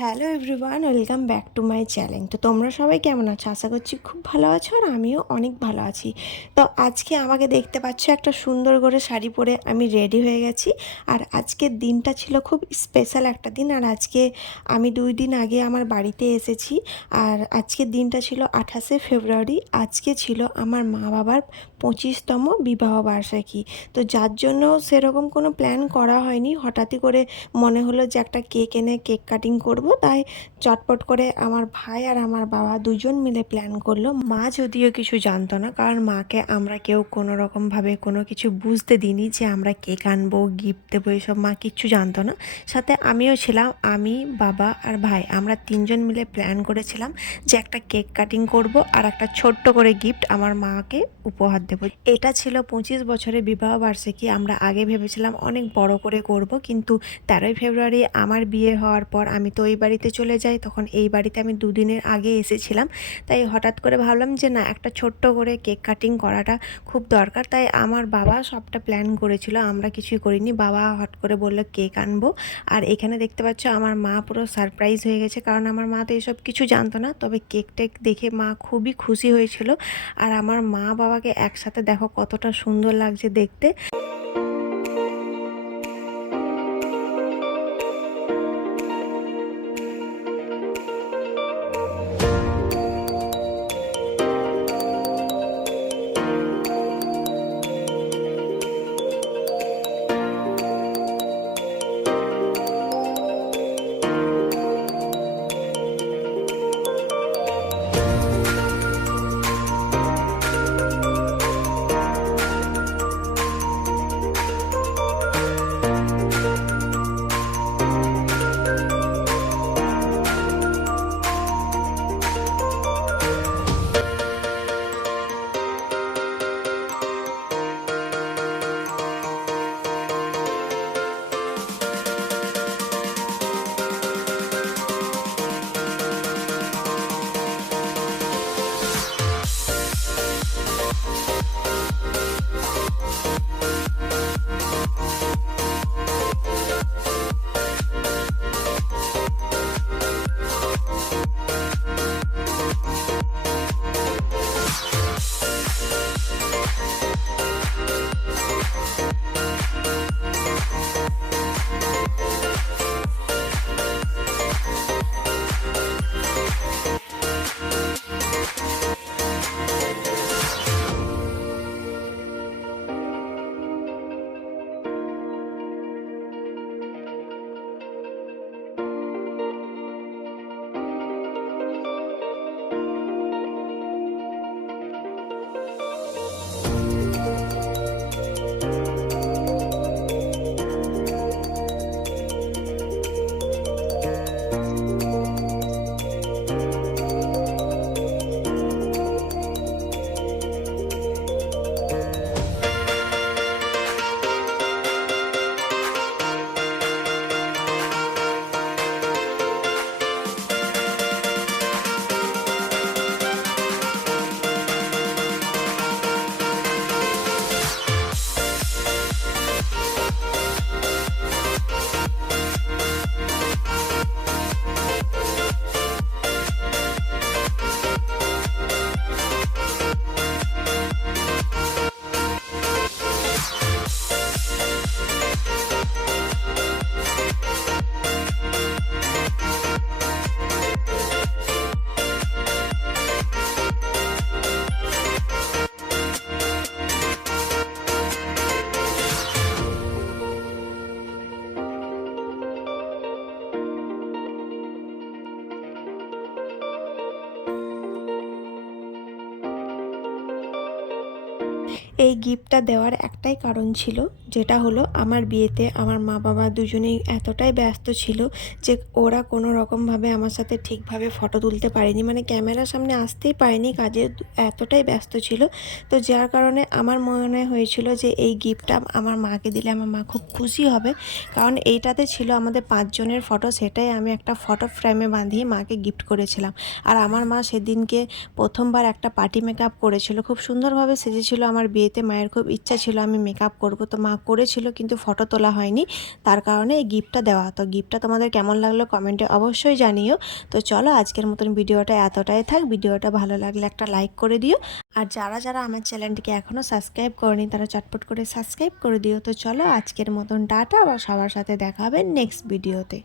Hello everyone, welcome back to my channel. তো তোমরা সবাই কেমন আছো? আশা করছি খুব ভালো আছো, আর আমিও অনেক ভালো আছি। তো আজকে আমাকে দেখতে পাচ্ছ একটা সুন্দর করে শাড়ি পরে আমি রেডি হয়ে গেছি। আর আজকের দিনটা ছিল খুব স্পেশাল একটা দিন। আর আজকে আমি 2 দিন আগে আমার বাড়িতে এসেছি। আর আজকের দিনটা ছিল 28শে ফেব্রুয়ারি। আজকে ছিল আমার মা বাবার 25তম বিবাহবার্ষিকী। তো যার জন্য সেরকম কোনো প্ল্যান করা হয়নি, হঠাৎই করে মনে হলো যে একটা কেক এনে কেক কাটিং করব। তাই চটপট করে আমার ভাই আর আমার বাবা দুজন মিলে প্ল্যান করলো। মা যদিও কিছু জানতো না, কারণ মাকে আমরা কেউ কোনো রকমভাবে কোনো কিছু বুঝতে দিইনি যে আমরা কেক আনবো, গিফট দেবো, এসব মা কিচ্ছু জানতো না। সাথে আমিও ছিলাম, আমি, বাবা আর ভাই, আমরা তিনজন মিলে প্ল্যান করেছিলাম যে একটা কেক কাটিং করব আর একটা ছোট্ট করে গিফট আমার মাকে উপহার দেবো। এটা ছিল 25 বছরের বিবাহ বার্ষিকী। আমরা আগে ভেবেছিলাম অনেক বড় করে করব, কিন্তু 13ই ফেব্রুয়ারি আমার বিয়ে হওয়ার পর আমি তো ওই বাড়িতে চলে যাই। তখন এই বাড়িতে আমি 2 দিনের আগে এসেছিলাম। তাই হঠাৎ করে ভাবলাম যে না, একটা ছোট্ট করে কেক কাটিং করাটা খুব দরকার। তাই আমার বাবা সবটা প্ল্যান করেছিল, আমরা কিছুই করিনি। বাবা হট করে বললো কেক আনবো। আর এখানে দেখতে পাচ্ছ আমার মা পুরো সারপ্রাইজ হয়ে গেছে, কারণ আমার মা তো এসব কিছু জানতো না। তবে কেক টেক দেখে মা খুবই খুশি হয়েছিল। আর আমার মা বাবাকে একসাথে দেখো কতটা সুন্দর লাগছে দেখতে। এই গিফটটা দেওয়ার একটাই কারণ ছিল, যেটা হলো আমার বিয়েতে আমার মা বাবা দুজনেই এতটাই ব্যস্ত ছিল যে ওরা কোনো রকমভাবে আমার সাথে ঠিকভাবে ফটো তুলতে পারেনি, মানে ক্যামেরার সামনে আসতেই পারেনি, কাজে এতটাই ব্যস্ত ছিল। তো যার কারণে আমার মনে হয়েছিল যে এই গিফটটা আমার মাকে দিলে আমার মা খুব খুশি হবে। কারণ এইটাতে ছিল আমাদের 5 জনের ফটো, সেটাই আমি একটা ফটো ফ্রেমে বাঁধিয়ে মাকে গিফট করেছিলাম। আর আমার মা সেদিনকে প্রথমবার একটা পার্টি মেকআপ করেছিল, খুব সুন্দরভাবে সেজেছিল। আমার বিয়েতে মায়ের খুব ইচ্ছা ছিল আমি মেকআপ করব, তো মা করেছিল কিন্তু ফটো তোলা হয়নি, তার কারণে এই গিফটটা দেওয়া। তো গিফটটা তোমাদের কেমন লাগলো কমেন্টে অবশ্যই জানিও। তো চলো আজকের মতন ভিডিওটা এতটাই থাক। ভিডিওটা ভালো লাগলে একটা লাইক করে দিও, আর যারা যারা আমার চ্যানেলটিকে এখনও সাবস্ক্রাইব করেনি তারা চটপট করে সাবস্ক্রাইব করে দিও। তো চলো আজকের মতন টাটা, আবার সবার সাথে দেখা হবে নেক্সট ভিডিওতে।